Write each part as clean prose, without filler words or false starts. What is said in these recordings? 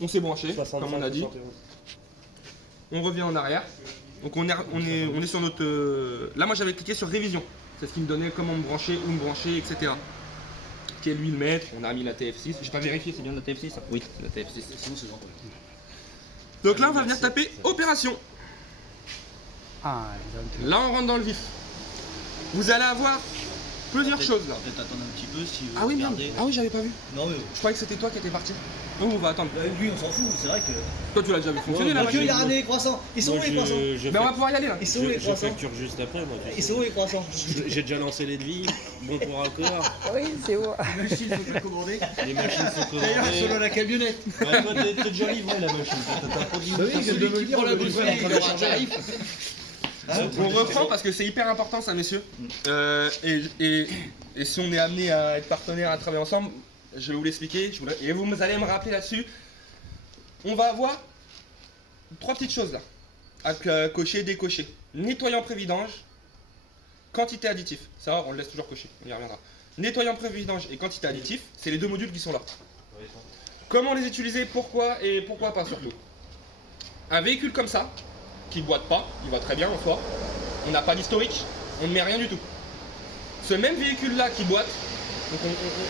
On s'est branché, 65, comme on a dit. 71. On revient en arrière. Donc on est sur notre... Là moi j'avais cliqué sur révision. C'est ce qui me donnait comment me brancher, où me brancher, etc. Quelle huile mettre. On a mis la TF6. J'ai pas vérifié, c'est bien la TF6 hein. Oui, la TF6. Sinon, c'est grand. Donc là on va venir taper opération. Ah, Là on rentre dans le vif. Vous allez avoir plusieurs choses là. Peut-être attendre un petit peu si vous Ah oui, merde. regardez. Ah oui, j'avais pas vu. Non, mais Je croyais que c'était toi qui étais parti. Oh, on va attendre. lui, on s'en fout, c'est vrai que. Toi, tu l'as déjà vu fonctionner la Mathieu, machine. il a ramené les croissants. Ils sont où les croissants? Mais on va pouvoir y aller là. Ils sont où les Je croissants? facture juste après, moi. Ils sont où les croissants? J'ai déjà lancé les devis, bon pour accord, oui, c'est moi. Les machines sont déjà commandées. les machines sont D'ailleurs, commandées. selon la camionnette. Bah, toi, t'es déjà livré la machine, t'as un produit. Bah oui, je viens de me le dire, le livreur en train de charger. On reprend parce que c'est hyper important ça, messieurs. Et si on est amené à être partenaires, à travailler ensemble, je vais vous l'expliquer. Et vous allez me rappeler là-dessus. On va avoir 3 petites choses là. À cocher, décocher. Nettoyant pré-vidange, quantité additif. Ça, on le laisse toujours cocher, on y reviendra. Nettoyant pré-vidange et quantité additif, c'est les 2 modules qui sont là. Comment les utiliser, pourquoi et pourquoi pas surtout. Un véhicule comme ça, qui ne boite pas, il va très bien en soi, on n'a pas d'historique, on ne met rien du tout. Ce même véhicule là qui boite, donc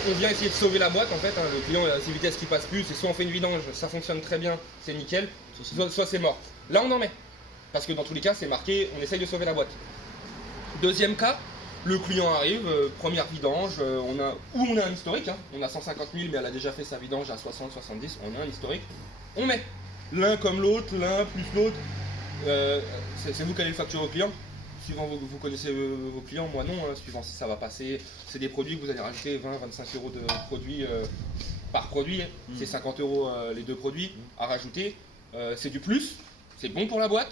on vient essayer de sauver la boîte en fait, hein, le client a ses vitesses qui passent plus, c'est soit on fait une vidange, ça fonctionne très bien, c'est nickel, soit c'est mort. Là on en met, parce que dans tous les cas c'est marqué, on essaye de sauver la boîte. Deuxième cas, le client arrive, première vidange, on a un historique, hein, on a 150 000 mais elle a déjà fait sa vidange à 60, 70, on a un historique, on met. L'un comme l'autre, l'un plus l'autre, c'est vous qui allez le facturer au client. Suivant vous connaissez vos clients, moi non, hein, suivant si ça va passer, c'est des produits que vous allez rajouter 20-25 euros de produits par produit, c'est 50 euros les 2 produits à rajouter, c'est du plus, c'est bon pour la boîte,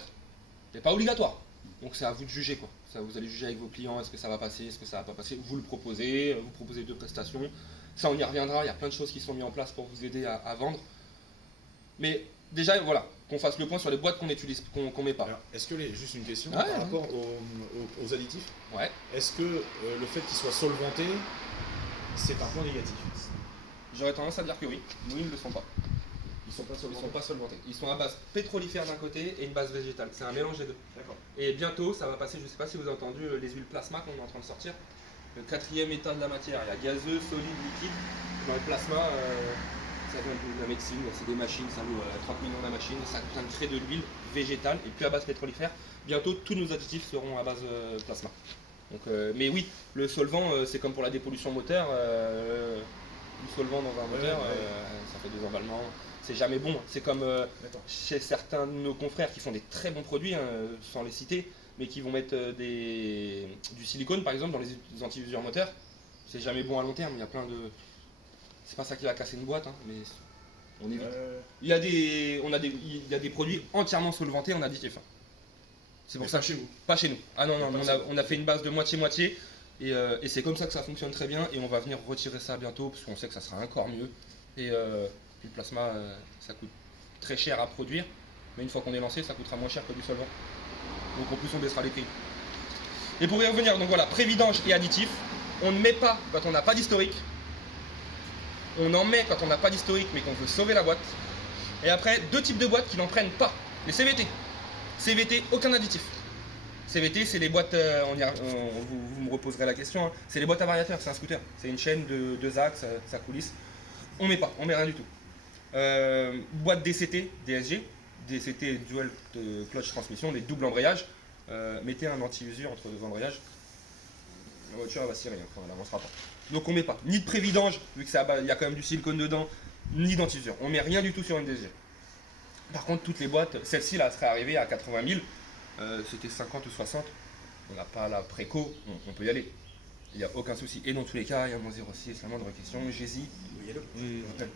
c'est pas obligatoire, donc c'est à vous de juger quoi. Ça, vous allez juger avec vos clients, est-ce que ça va passer, est-ce que ça va pas passer, vous le proposez, vous proposez 2 prestations, ça on y reviendra, il y a plein de choses qui sont mises en place pour vous aider à vendre, mais déjà voilà, qu'on fasse le point sur les boîtes qu'on utilise, qu'on met pas. Alors, est-ce que juste une question Ouais, par ouais. rapport aux additifs, Ouais. est-ce que le fait qu'ils soient solventés, c'est un point négatif? J'aurais tendance à dire que oui. Nous, ils ne le sont pas. Ils sont pas Ils solventés. sont pas solventés. Ils sont à base pétrolifère d'un côté et une base végétale. C'est un mélange des deux. D'accord. Et bientôt, ça va passer, je ne sais pas si vous avez entendu les huiles plasma qu'on est en train de sortir. Le 4e état de la matière. Il y a gazeux, solide, liquide. Dans le plasma, ça vient de la médecine. C'est des machines, ça vaut 30 millions la machine. Ça vient de créer de l'huile végétale et plus à base pétrolifère. Bientôt, tous nos additifs seront à base plasma. Donc, mais oui, le solvant, c'est comme pour la dépollution moteur. Du solvant dans un moteur, ça fait des emballements. C'est jamais bon. C'est comme chez certains de nos confrères qui font des très bons produits, hein, sans les citer, mais qui vont mettre du silicone par exemple dans les anti-usure moteurs. C'est jamais bon à long terme. Il y a plein de. C'est pas ça qui va casser une boîte, hein, mais on évite. Il y a des produits entièrement solventés en additif. Hein. C'est pour ça chez vous. Pas chez nous. Ah non, non, Pas on a fait une base de moitié-moitié. Et c'est comme ça que ça fonctionne très bien. Et on va venir retirer ça bientôt parce qu'on sait que ça sera encore mieux. Et le plasma, ça coûte très cher à produire. Mais une fois qu'on est lancé, ça coûtera moins cher que du solvant. Donc en plus, on baissera les prix. Et pour y revenir, donc voilà, prévidange et additif. On ne met pas quand on n'a pas d'historique. On en met quand on n'a pas d'historique mais qu'on veut sauver la boîte. Et après, 2 types de boîtes qui n'en prennent pas. Les CVT. CVT, aucun additif. CVT, c'est les boîtes, vous me reposerez la question, hein. C'est les boîtes à variateurs, c'est un scooter. C'est une chaîne de 2 axes, ça coulisse. On met pas, on met rien du tout. Boîte DCT, DSG, DCT Dual Clutch Transmission, des doubles embrayages. Mettez un anti-usure entre 2 embrayages. La voiture elle va cirer, hein, elle n'avancera pas. Donc on met pas, ni de prévidange, vu qu'il y a quand même du silicone dedans, ni d'anti-usure. On met rien du tout sur une DSG. Par contre, toutes les boîtes, celle-ci là serait arrivée à 80 000. C'était 50 ou 60, on n'a pas la préco, on peut y aller, il n'y a aucun souci. Et dans tous les cas, il y a mon 06, la moindre question, j'hésite,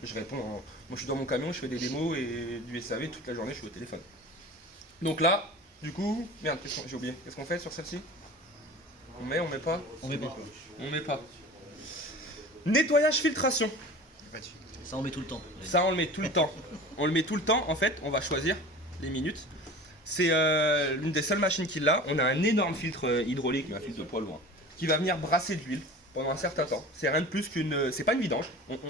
je réponds, moi je suis dans mon camion, je fais des démos et du SAV, toute la journée je suis au téléphone. Donc là, du coup, merde, j'ai oublié, qu'est-ce qu'on fait sur celle-ci? On met pas? On met pas. On met pas. Nettoyage filtration. Ça, on met tout le temps. Ça on le met tout le temps. On le met tout le temps, en fait, on va choisir les minutes. C'est l'une des seules machines qui l'a. On a un énorme filtre hydraulique, mais un filtre de poids lourd, qui va venir brasser de l'huile pendant un certain temps. C'est rien de plus qu'une... C'est pas une vidange.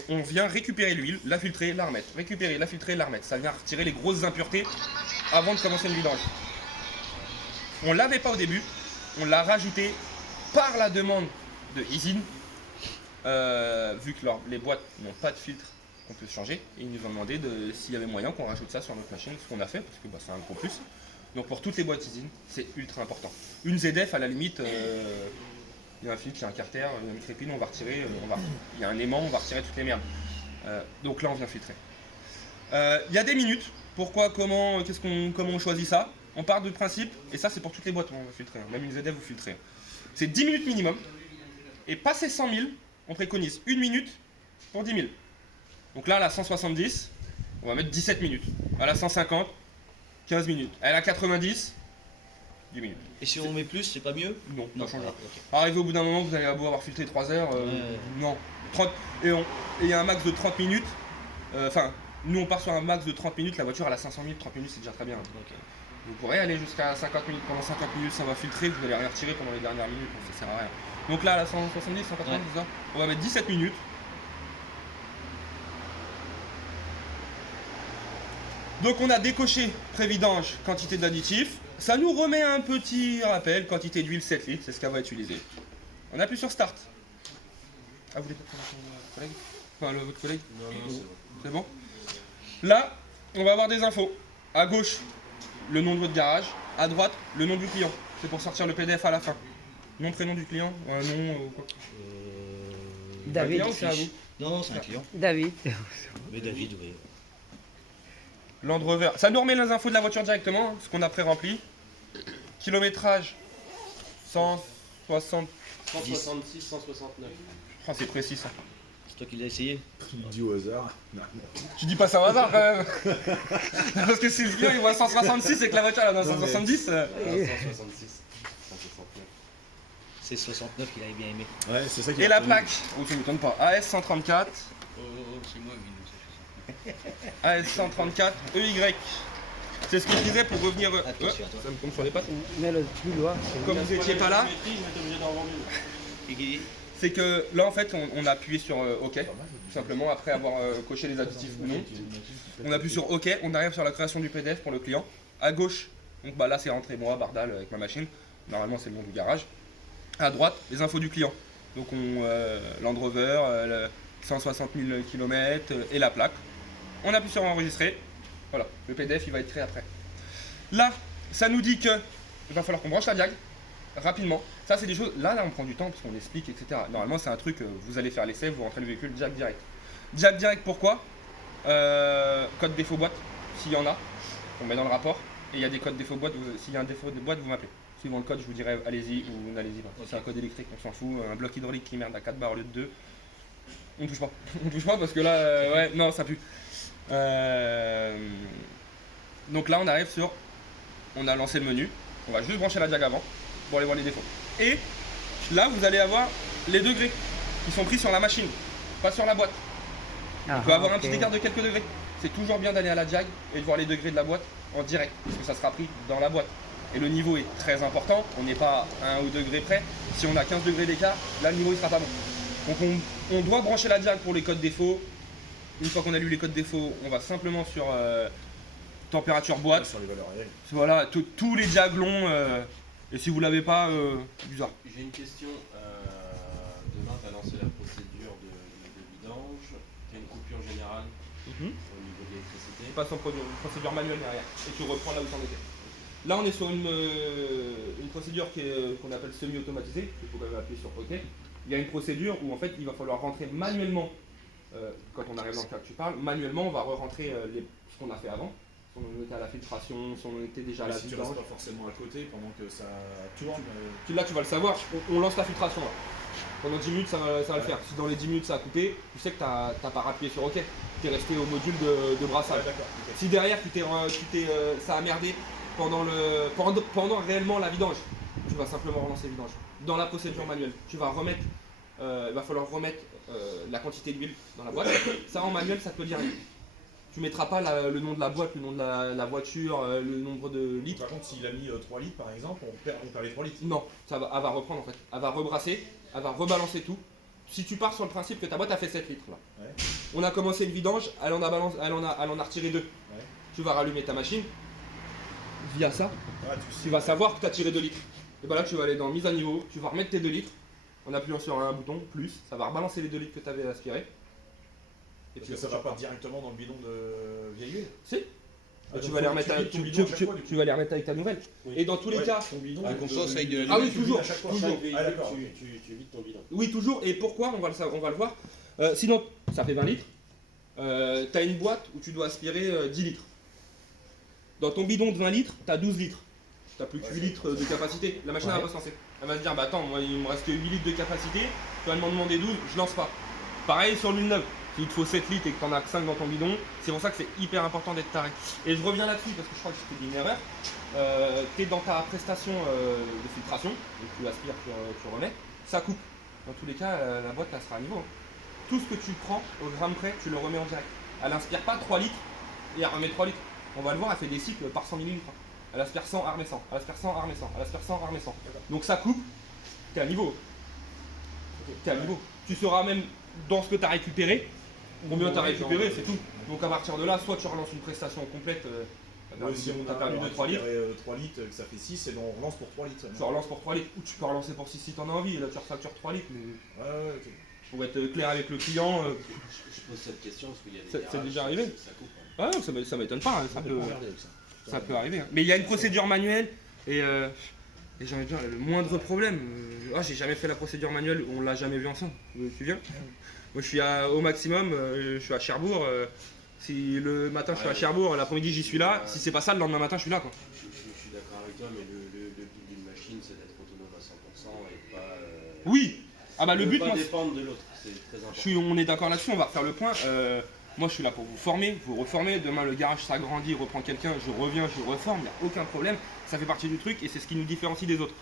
On vient récupérer l'huile, la filtrer, la remettre. Récupérer, la filtrer, la remettre. Ça vient retirer les grosses impuretés avant de commencer une vidange. On l'avait pas au début. On l'a rajouté par la demande de Isin. Vu que les boîtes n'ont pas de filtre qu'on peut changer. Et ils nous ont demandé s'il y avait moyen qu'on rajoute ça sur notre machine. Ce qu'on a fait, parce que c'est un gros plus. Donc pour toutes les boîtes Isin, c'est ultra important. Une ZF, à la limite... il y a un filtre, il y a un carter, il y a une crépine, on va retirer, il y a un aimant, on va retirer toutes les merdes. Donc là, on vient filtrer. Il y a des minutes. Pourquoi, comment on choisit ça? On part du principe, et ça c'est pour toutes les boîtes, on va filtrer. Même une ZF, vous filtrez. C'est 10 minutes minimum. Et passer 100 000, on préconise 1 minute pour 10 000. Donc là, à la 170, on va mettre 17 minutes. À la 150, 15 minutes. À la 90, 10 minutes. Et si on met plus, c'est pas mieux? Non, Non, ça changera. ok. Arrivé au bout d'un moment, vous allez avoir filtré 3 heures. Non. 30, et il y a un max de 30 minutes. Enfin, nous on part sur un max de 30 minutes. La voiture elle a 500 000, 30 minutes c'est déjà très bien. Ok. Vous pourrez aller jusqu'à 50 minutes. Pendant 50 minutes, ça va filtrer. Vous allez rien retirer pendant les dernières minutes. Donc ça sert à rien. Donc là, à la 170, 180, Ouais. c'est ça. On va mettre 17 minutes. Donc on a décoché prévidange, quantité d'additifs. Ça nous remet un petit rappel, quantité d'huile 7 litres, c'est ce qu'elle va utiliser. On appuie sur Start. Ah, vous voulez pas prendre votre collègue? Enfin, votre collègue? Non, non, c'est bon. C'est bon? Là, on va avoir des infos. À gauche, le nom de votre garage. À droite, le nom du client. C'est pour sortir le PDF à la fin. Nom, prénom du client, ou un nom ou quoi? David. Un client, c'est à vous. Non, c'est un client. David. Mais David, oui. Land Rover. Ça nous remet les infos de la voiture directement, ce qu'on a pré-rempli. Kilométrage 160. 166, 169. Oh, c'est précis ça. C'est toi qui l'as essayé? Dit au hasard. Non. Tu dis pas ça au hasard quand même. Parce que si le client il voit 166 et que la voiture elle a 170. 166, 169. C'est 69 qu'il avait bien aimé. Ouais, c'est ça qui Et est la retenu. plaque, oh, tu m'étonnes pas, AS 134, Oh, c'est moi, AS 134, EY. C'est ce qu'il disait pour revenir. Attention à toi. Ça me tombe sur les pattes. Mais le plus loin, c'est Comme vous étiez pas là, Je m'étais obligé d'en vendre une. c'est que là en fait on a appuyé sur OK, tout simplement après avoir coché les additifs ou non. On appuie sur OK, on arrive sur la création du PDF pour le client. À gauche, donc bah là c'est rentré moi, Bardal avec ma machine. Normalement c'est le nom du garage. À droite, les infos du client. Donc Land Rover, 160 000 km et la plaque. On appuie sur enregistrer. Voilà, le PDF il va être créé après. Là, ça nous dit que il va falloir qu'on branche la diag rapidement. Ça c'est des choses, là on prend du temps parce qu'on explique, etc. Normalement c'est un truc, vous allez faire l'essai, vous rentrez le véhicule diag direct. Diag direct pourquoi? Code défaut boîte, s'il y en a, on met dans le rapport. Et il y a des codes défaut boîte, s'il y a un défaut de boîte, vous m'appelez. Suivant le code, je vous dirai allez-y ou n'allez-y pas. C'est un code électrique, on s'en fout. Un bloc hydraulique qui merde à 4 barres au lieu de 2. On touche pas. On touche pas parce que là, ouais, non, ça pue. Donc là, on arrive sur. On a lancé le menu. On va juste brancher la diag avant pour aller voir les défauts. Et là, vous allez avoir les degrés qui sont pris sur la machine, pas sur la boîte. On peut avoir un petit écart de quelques degrés. C'est toujours bien d'aller à la diag et de voir les degrés de la boîte en direct parce que ça sera pris dans la boîte. Et le niveau est très important, on n'est pas à 1 ou 2 degrés près. Si on a 15 degrés d'écart, là le niveau il sera pas bon. Donc on doit brancher la diag pour les codes défauts. Une fois qu'on a lu les codes défauts, on va simplement sur température boîte. Sur les valeurs réelles. Voilà, tous les diaglons. Et si vous l'avez pas, bizarre. J'ai une question. Demain, tu as lancé la procédure de vidange. Tu as une coupure générale au niveau de l'électricité. Tu passes en procédure manuelle derrière et tu reprends là où t'en étais. Là on est sur une procédure qu'on appelle semi-automatisée, il faut quand même appuyer sur OK. Il y a une procédure où en fait il va falloir rentrer manuellement, quand on arrive dans le cas que tu parles, manuellement on va re-rentrer ce qu'on a fait avant. Si on était à la filtration, si on était déjà à la Si tu restes vidange. pas forcément à côté pendant que ça tourne. Là tu vas le savoir, on lance la filtration là. Pendant 10 minutes ça va le faire. Si dans les 10 minutes ça a coupé, tu sais que t'as pas appuyé sur OK. Tu es resté au module de brassage. d'accord. Ok. Si derrière ça a merdé pendant réellement la vidange, tu vas simplement relancer la vidange. Dans la procédure manuelle, tu vas remettre, il va falloir remettre la quantité d'huile dans la boîte. Ça en manuel, ça te dit rien. Tu mettras pas le nom de la boîte, le nom de la voiture, le nombre de litres. Par contre, s'il a mis 3 litres par exemple, on perd les 3 litres. Non, elle va reprendre en fait. Elle va rebrasser, elle va rebalancer tout. si tu pars sur le principe que ta boîte a fait 7 litres là. Ouais. On a commencé le vidange, elle en a retiré 2. Ouais. Tu vas rallumer ta machine. Via ça, Ah, tu vas savoir que tu as tiré 2 litres. Et bah là tu vas aller dans mise à niveau, tu vas remettre tes 2 litres. En appuyant sur un bouton, plus, ça va rebalancer les 2 litres que tu avais aspirés. Et Parce que ça va pas directement dans le bidon de vieille huile. Si. Ah, tu donc vas les faut remettre que tu vides ton bidon à chaque fois, du coup. tu vas les remettre avec ta nouvelle. Oui. Et dans tous les Ouais, cas, ton bidon. Ah, de- conseil de- Ah oui, tu vides toujours, à chaque fois. toujours. Chaque véhicule, Ah, d'accord, ok. tu vides ton bidon. oui toujours, et pourquoi on va le voir. Sinon, ça fait 20 litres. Tu as une boîte où tu dois aspirer 10 litres. Dans ton bidon de 20 litres, tu as 12 litres. Tu n'as plus que Ouais, 8 litres de capacité. La machine elle Ouais. va pas se lancer. Elle va se dire, bah attends, moi il me reste que 8 litres de capacité, tu vas m'en demander 12, je lance pas. Pareil sur l'huile neuve. S'il te faut 7 litres et que tu en as que 5 dans ton bidon, c'est pour ça que c'est hyper important d'être taré. Et je reviens là-dessus parce que je crois que j'ai fait une erreur. Tu es dans ta prestation de filtration, donc tu aspires, tu remets, ça coupe. Dans tous les cas, la boîte elle sera à niveau. Hein. Tout ce que tu prends au gramme près, tu le remets en direct. Elle inspire pas 3 litres et elle remet 3 litres. On va le voir, elle fait des cycles par 100 ml. Elle aspire 100, elle remet 100, elle aspire 100, elle remet 100, elle aspire 100, elle remet 100. Donc ça coupe, t'es à niveau. T'es à niveau. Tu sauras même dans ce que tu as récupéré, combien tu as récupéré, c'est tout. Donc à partir de là, soit tu relances une prestation complète, Ouais, si on tu as a perdu 2-3 litres, 3 litres, que ça fait 6, et ben on relance pour 3 litres. tu relances pour 3 litres. Ou tu peux relancer pour 6 si tu en as envie, et là tu refactures 3 litres. Mais Ouais, ok. pour être clair avec le client, Je pose cette question parce qu'il y a des C'est garages, déjà arrivé. Ça coupe. Hein. ça m'étonne pas, hein, ça peut. Regardez avec ça. Ça peut arriver. Hein. Mais il y a une procédure manuelle et j'ai envie de dire, le moindre problème. J'ai jamais fait la procédure manuelle, on l'a jamais vu ensemble. Tu viens? Moi je suis au maximum, je suis à Cherbourg. Si le matin je suis à Cherbourg, l'après-midi j'y suis là. Si c'est pas ça, le lendemain matin je suis là. Quoi. Je suis d'accord avec toi, mais le but d'une machine, c'est d'être autonome à 100% et pas. Oui! Ah bah le ne but, pas moi, dépendre de l'autre, c'est très important. on est d'accord là-dessus, on va refaire le point. Moi je suis là pour vous former, vous reformer. Demain le garage s'agrandit, reprend quelqu'un, je reviens, je reforme, il n'y a aucun problème. Ça fait partie du truc et c'est ce qui nous différencie des autres.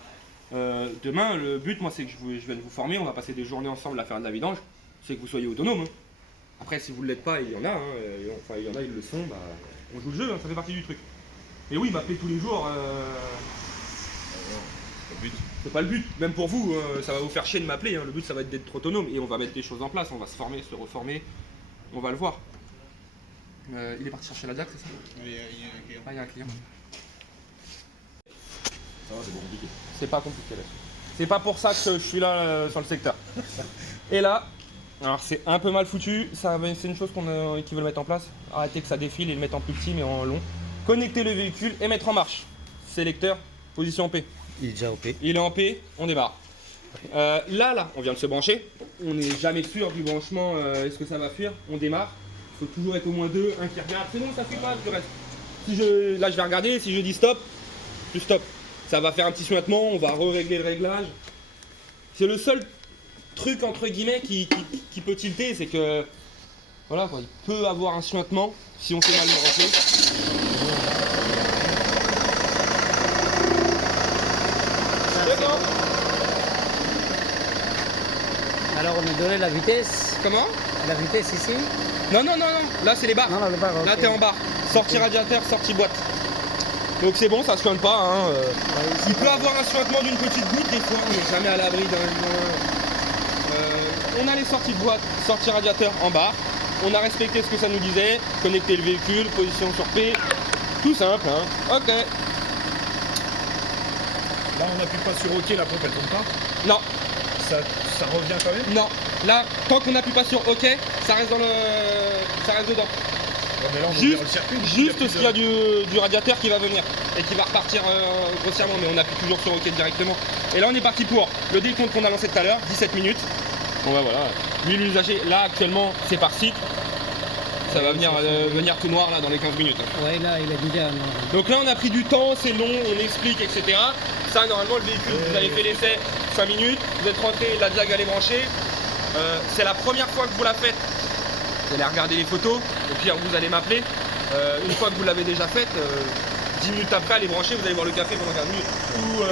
Demain le but moi c'est que je vienne vous former, on va passer des journées ensemble à faire de la vidange, c'est que vous soyez autonome. Hein. Après si vous ne l'êtes pas, il y en a, hein, enfin il y en a ils le sont, bah, on joue le jeu, hein, ça fait partie du truc. Et oui, m'appeler tous les jours, c'est pas le but, même pour vous, ça va vous faire chier de m'appeler, hein. Le but ça va être d'être autonome et on va mettre des choses en place, on va se former, se reformer, on va le voir. Il est parti chercher la DAC, c'est ça? Il y a un client. Ah, il y a un client. Ça va, c'est pas compliqué. C'est pas compliqué là-dessus. C'est pas pour ça que je suis là sur le secteur. Et là, alors c'est un peu mal foutu, c'est une chose qu'ils veulent mettre en place. Arrêter que ça défile et le mettre en plus petit mais en long. Connecter le véhicule et mettre en marche. Sélecteur, position P. Il est déjà OP. Il est en P, on démarre. Là, on vient de se brancher. On n'est jamais sûr du branchement, est-ce que ça va fuir? On démarre. Il faut toujours être au moins 2, un qui regarde. C'est bon, ça fuit pas, je reste. Là, je vais regarder, si je dis stop, je stop. Ça va faire un petit suintement, on va régler le réglage. C'est le seul truc, entre guillemets, qui peut tilter, c'est que, voilà, quoi, il peut avoir un suintement si on fait mal le remplir. D'accord. Alors on est donné la vitesse. Comment? La vitesse ici. Non, là c'est les barres. Non, le bar. Là ok. t'es en barre. Sortie radiateur, sortie boîte. Donc c'est bon, ça suinte pas. Hein. Il peut avoir un suintement d'une petite goutte, des fois on n'est jamais à l'abri d'un joint. On a les sorties de boîte, sortie radiateur en barre. On a respecté ce que ça nous disait, connecter le véhicule, position sur P. Tout simple, hein. Ok. Là, on n'appuie pas sur OK, la pompe elle tourne pas. Non, Ça revient quand même. non. Là, tant qu'on n'appuie pas sur OK, ça reste dans le. Ça reste dedans. Ouais, mais là, on Juste- ouvre le circuit. Juste s'il y a du radiateur qui va venir et qui va repartir grossièrement, mais on appuie toujours sur OK directement. Et là on est parti pour le décompte qu'on a lancé tout à l'heure, 17 minutes. Bon bah voilà, l'huile usagée, là actuellement c'est par cycle. Ça va venir tout noir là dans les 15 minutes. Hein. Ouais, là, il a déjà. Donc là on a pris du temps, c'est long, on explique, etc. Ça normalement le véhicule, vous avez fait l'essai 5 minutes, vous êtes rentré, la diag elle est branchée. C'est la première fois que vous la faites. Vous allez regarder les photos, au pire vous allez m'appeler. Une fois que vous l'avez déjà faite, 10 minutes après elle est branchée, vous allez boire le café pendant 15 minutes. Ou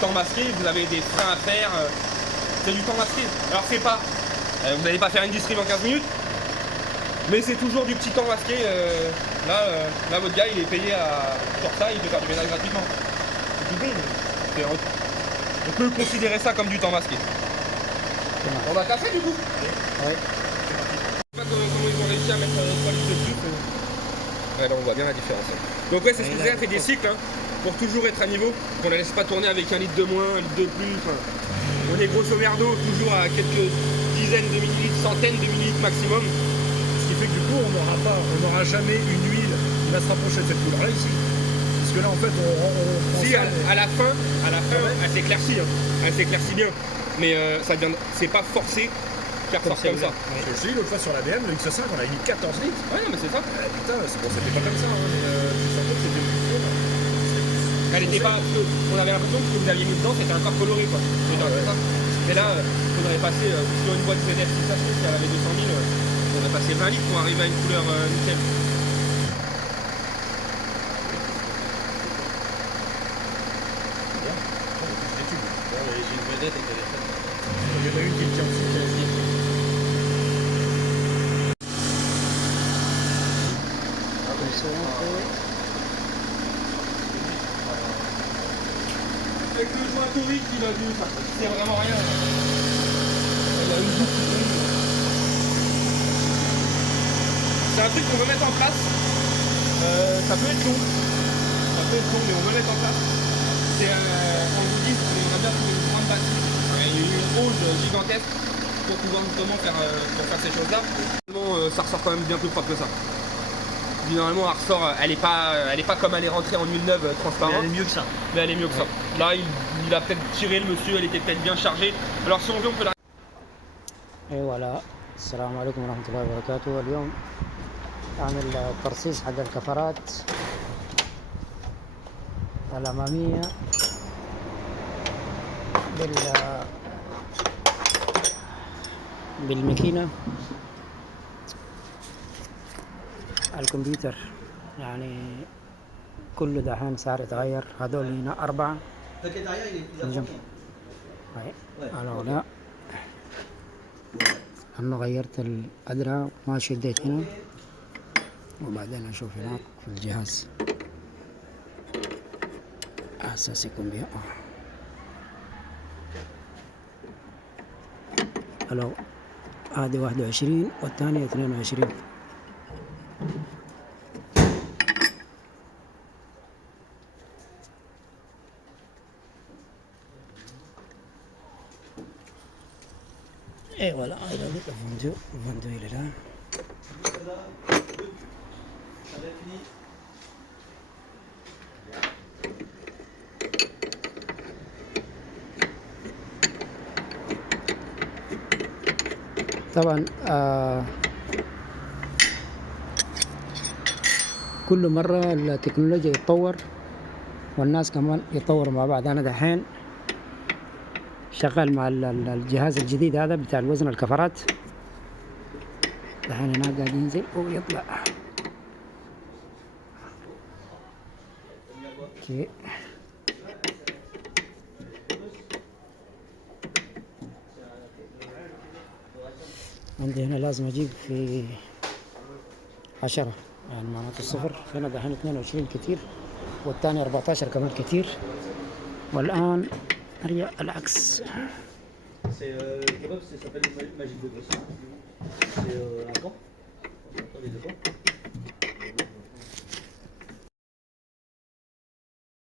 temps masqué, vous avez des freins à faire. C'est du temps masqué. Alors c'est pas. Vous n'allez pas faire une distrib en 15 minutes. Mais c'est toujours du petit temps masqué. Là, votre gars, il est payé sur ça, il peut faire du ménage gratuitement. C'est tout bon. On peut considérer ça comme du temps masqué. On va casser du coup. Ouais. Je sais pas comment ils ont réussi à mettre 3 litres de plus. Ouais, là on voit bien la différence. Donc ouais, c'est ce que je disais, on fait des cycles hein, pour toujours être à niveau, qu'on la laisse pas tourner avec 1 litre de moins, 1 litre de plus. Enfin, on est grosso merdo toujours à quelques dizaines de millilitres, centaines de millilitres maximum. Ce qui fait que du coup, on n'aura jamais une huile qui va se rapprocher de cette couleur-là ici. Parce que là, en fait, on prend Si ça, à la fin, ouais. elle s'éclaircit, hein. Elle s'éclaircit bien. Mais ça devient, c'est pas forcé qu'elle ressorte comme ça. Parce que je te dis, l'autre fois sur la BM, le X5, on a mis 14 litres. Ouais, non, mais c'est ça. Putain, c'est bon, c'était pas comme ça, hein, mais tu sentais que c'était plus pur. Elle était pas. On avait l'impression que ce que vous aviez mis dedans c'était encore coloré quoi. C'est ça. Mais là, on aurait passé sur une boîte ZF 6 sachets, si elle avait 200 000, on aurait passé 20 litres pour arriver à une couleur nickel. J'ai une vedette et téléphone. Il y en a une qui tient dessus. Avec le joint torique qui va venir, c'est vraiment rien. Il y a une boucle qui tombe. C'est un truc qu'on veut mettre en place. Ça peut être long. Ça peut être long, mais on veut mettre en place. C'est on vous dit, on aimerait bien trouver une grande bassine. Une auge gigantesque pour pouvoir justement faire ces choses-là. Ça ressort quand même bien plus propre que ça. Normalement, elle ressort, elle est pas comme elle est rentrée en huile neuve transparente. Mais elle est mieux que ça. Mais elle est mieux que ça. Là, il a peut-être tiré le monsieur, elle était peut-être bien chargée. Alors si on veut, on peut la... اي ولا السلام عليكم ورحمة الله وبركاته. اليوم أعمل ترصيص حق الكفرات الأمامية بالماكينة الكمبيوتر. يعني كله دحين صار يتغير. هذول هنا 4 من جنب. هؤلاء أنا غيرت الأدرع ما شديت هنا وبعدين أشوف هناك في الجهاز أساس يكون بها. لو هذه 21 والثانية 22. ايه ولا هذا الفندق الى الان طبعا. كل مرة التكنولوجيا يتطور والناس كمان يتطوروا مع بعض. أنا دحين شغال مع الجهاز الجديد هذا بتاع الوزن الكفرات. دحين هناك قاعد ينزل ويطلع. اوكي عندي هنا لازم اجيب في 10 يعني معناته الصفر. هنا دحين 22 كتير والثاني 14 كمان كتير. والآن هي العكس. C'est le kebab, ça s'appelle Magic de Gosse. C'est un camp. Les deux camps.